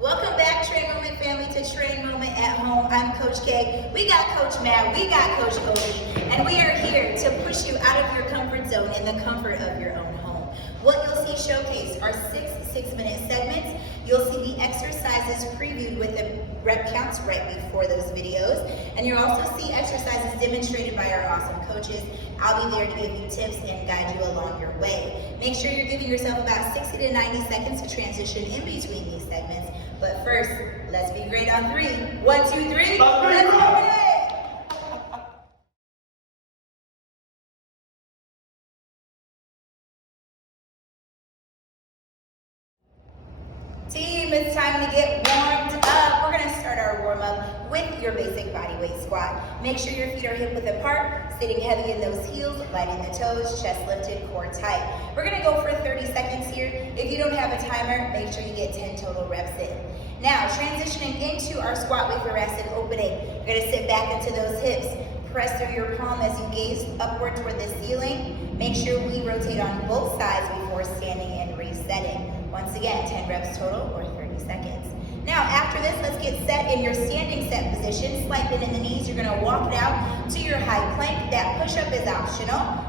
Welcome back, Train Moment family, to Train Moment at Home. I'm Coach K. We got Coach Matt, we got Coach Obi, and we are here to push you out of your comfort zone in the comfort of your own home. What you'll see showcased are 6-minute segments. You'll see the exercises previewed with the rep counts right before those videos. And you'll also see exercises demonstrated by our awesome coaches. I'll be there to give you tips and guide you along your way. Make sure you're giving yourself about 60 to 90 seconds to transition in between these segments. But first, let's be great on 3. 1, 2, 3. Let's go! Team, it's time to get warmed up. We're gonna start our warm up with your basic body weight squat. Make sure your feet are hip width apart, sitting heavy in those heels, light in the toes, chest lifted, core tight. We're gonna go for 30 seconds here. If you don't have a timer, make sure you get 10 total reps in. Now, transitioning into our squat with thoracic opening. You're gonna sit back into those hips. Press through your palm as you gaze upward toward the ceiling. Make sure we rotate on both sides before standing and resetting. Once again, 10 reps total or 30 seconds. Now, after this, let's get set in your standing set position. Slight bend in the knees. You're gonna walk it out to your high plank. That push-up is optional.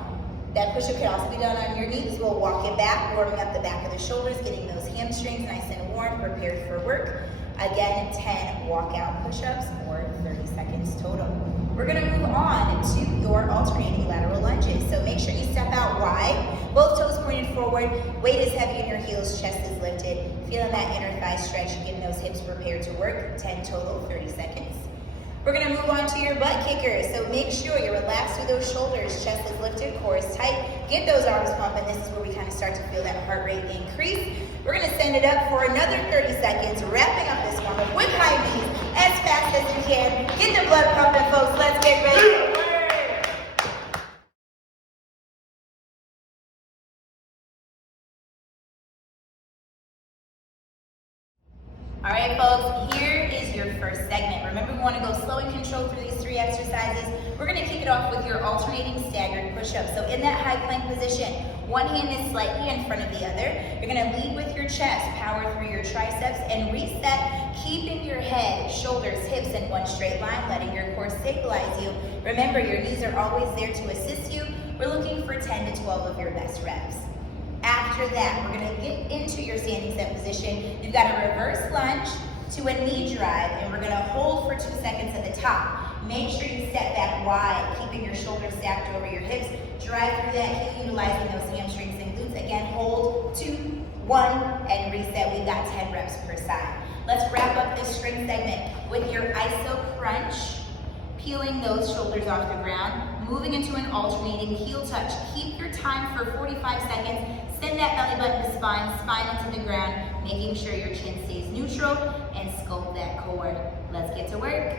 That push-up can also be done on your knees. We'll walk it back, warming up the back of the shoulders, getting those hamstrings nice and warm, prepared for work. Again, 10 walkout push-ups or 30 seconds total. We're gonna move on to your alternating lateral lunges. So make sure you step out wide, both toes pointed forward, weight is heavy in your heels, chest is lifted. Feeling that inner thigh stretch, getting those hips prepared to work. 10 total, 30 seconds. We're gonna move on to your butt kickers. So make sure you're relaxed through those shoulders, chest is lifted, core is tight. Get those arms pumping. This is where we kind of start to feel that heart rate increase. We're gonna send it up for another 30 seconds, wrapping up this warm up with high knees as fast as you can. Get the blood pumping, folks. Let's get ready to work. All right, folks, here is your first segment. Remember, we want to go slow and controlled through these 3 exercises. We're going to kick it off with your alternating staggered push-ups. So in that high plank position, one hand is slightly in front of the other. You're going to lead with your chest, power through your triceps, and reset, keeping your head, shoulders, hips in one straight line, letting your core stabilize you. Remember, your knees are always there to assist you. We're looking for 10 to 12 of your best reps. After that, we're gonna get into your standing set position. You've got a reverse lunge to a knee drive, and we're gonna hold for 2 seconds at the top. Make sure you step back wide, keeping your shoulders stacked over your hips. Drive through that heel, utilizing those hamstrings and glutes. Again, hold, 2, 1, and reset. We've got 10 reps per side. Let's wrap up this strength segment with your iso crunch, peeling those shoulders off the ground, moving into an alternating heel touch. Keep your time for 45 seconds. Send that belly button to spine, spine into the ground, making sure your chin stays neutral and sculpt that core. Let's get to work.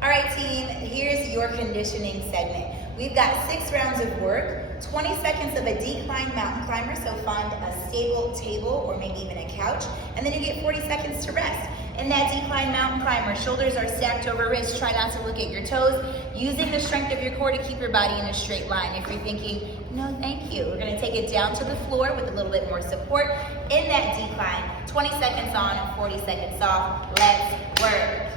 All right, team, here's your conditioning segment. We've got 6 rounds of work, 20 seconds of a decline mountain climber, so find a stable table or maybe even a couch, and then you get 40 seconds to rest. In that decline mountain climber, shoulders are stacked over wrists. Try not to look at your toes, using the strength of your core to keep your body in a straight line. If you're thinking, no, thank you, we're gonna take it down to the floor with a little bit more support in that decline. 20 seconds on, 40 seconds off. Let's work.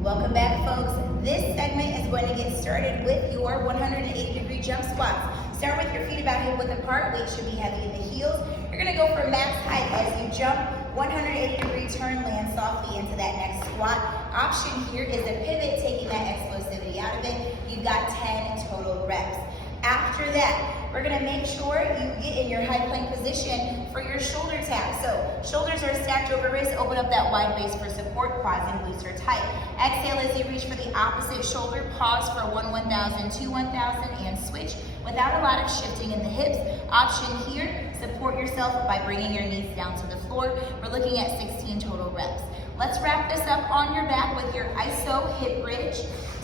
Welcome back, folks. This segment is going to get started with your 180-degree jump squats. Start with your feet about hip width apart. Weight should be heavy in the heels. You're going to go for max height as you jump. 180-degree turn, land softly into that next squat. Option here is a pivot, taking that explosivity out of it. You've got 10 total reps. After that, we're gonna make sure you get in your high plank position for your shoulder tap. So shoulders are stacked over wrists, open up that wide base for support, quads and glutes are tight. Exhale as you reach for the opposite shoulder, pause for 1, 1,000, 2, 1,000, and switch without a lot of shifting in the hips. Option here, support yourself by bringing your knees down to the floor. We're looking at 16 total reps. Let's wrap this up on your back with your iso hip bridge.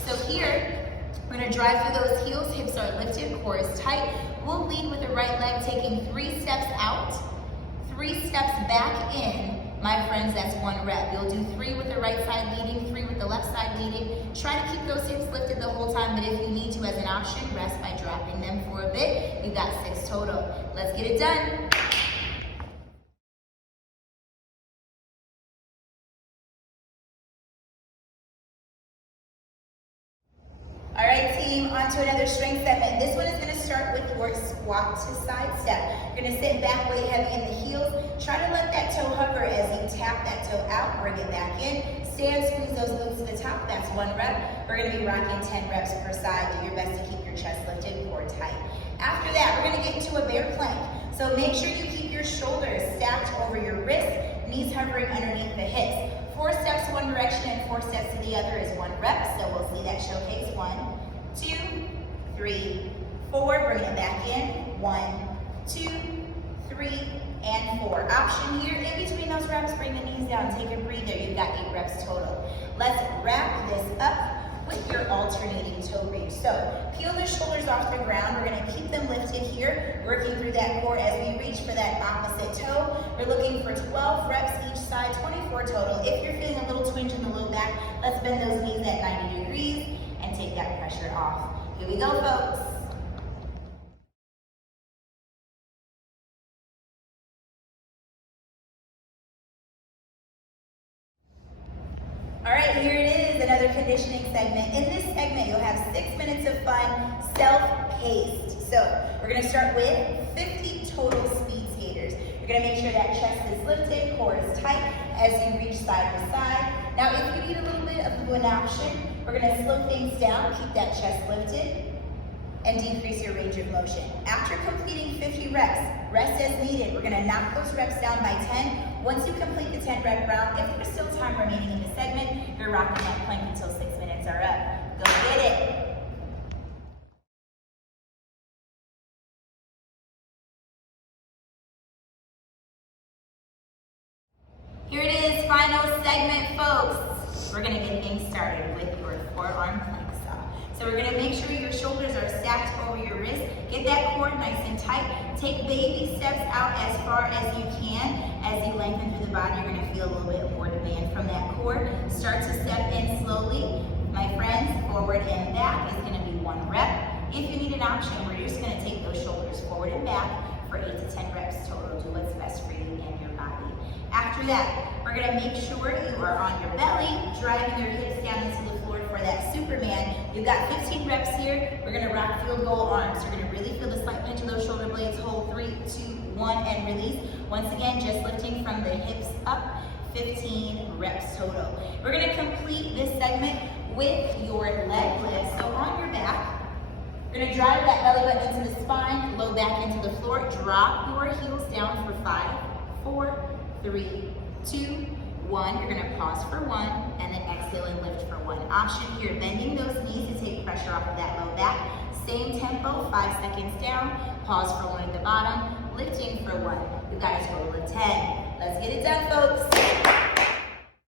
So here, we're gonna drive through those heels, hips are lifted, core is tight. We'll lead with the right leg, taking 3 steps out. 3 steps back in, my friends, that's 1 rep. You'll do 3 with the right side leading, 3 with the left side leading. Try to keep those hips lifted the whole time, but if you need to as an option, rest by dropping them for a bit. You've got 6 total. Let's get it done. All right, team, on to another strength segment. This one is gonna start with your squat to side step. You're gonna sit back, weight heavy in the heels. Try to let that toe hover as you tap that toe out, bring it back in. Stand, squeeze those glutes to the top, that's 1 rep. We're gonna be rocking 10 reps per side. Do your best to keep your chest lifted, core tight. After that, we're gonna get into a bear plank. So make sure you keep your shoulders stacked over your wrists, knees hovering underneath the hips. 4 steps one direction and 4 steps to the other is 1 rep. So we'll see that showcase. 1, 2, 3, 4. Bring it back in. 1, 2, 3, and 4. Option here, in between those reps, bring the knees down, take a breather. You've got 8 reps total. Let's wrap this up with your alternating toe reach. So peel the shoulders off the ground. We're gonna keep them lifted here, working through that core as we reach for that opposite toe. We're looking for 12 reps each side, 24 total. If you're feeling a little twinge in the low back, let's bend those knees at 90 degrees and take that pressure off. Here we go, folks. All right, here it is, another conditioning segment. In this segment, you'll have 6 minutes of fun, self-paced. So we're gonna start with 50 total speed skaters. You're gonna make sure that chest is lifted, core is tight as you reach side to side. Now, if you need a little bit of an option, we're gonna slow things down, keep that chest lifted, and decrease your range of motion. After completing 50 reps, rest as needed. We're gonna knock those reps down by 10. Once you complete the 10 rep round, if there's still time remaining in the segment, you're rocking that plank until 6 minutes are up. Go get it. Here it is, final segment, folks. We're gonna get things started with your forearm plank saw. So we're gonna make sure your shoulders are stacked over your wrist. Get that core nice and tight. Take baby steps out as far as you can. As you lengthen through the body, you're gonna feel a little bit more demand from that core. Start to step in slowly. My friends, forward and back is gonna be 1 rep. If you need an option, we're just gonna take those shoulders forward and back for 8 to 10 reps total. Do what's best for you and your body. After that, we're gonna make sure you are on your belly, driving your hips down into the floor for that Superman. You've got 15 reps here. We're gonna rock field goal arms. You're gonna really feel the slight pinch of those shoulder blades. Hold 3, 2, 1, and release. Once again, just lifting from the hips up, 15 reps total. We're gonna complete this segment with your leg lifts. So on your back, you're gonna drive that belly button into the spine, low back into the floor. Drop your heels down for 5, 4, 3, 2, 1. You're gonna pause for 1 and then exhale and lift for 1. Option here, bending those knees to take pressure off of that low back. Same tempo, 5 seconds down, pause for 1 at the bottom, lifting for 1. We've got a total of 10. Let's get it done, folks.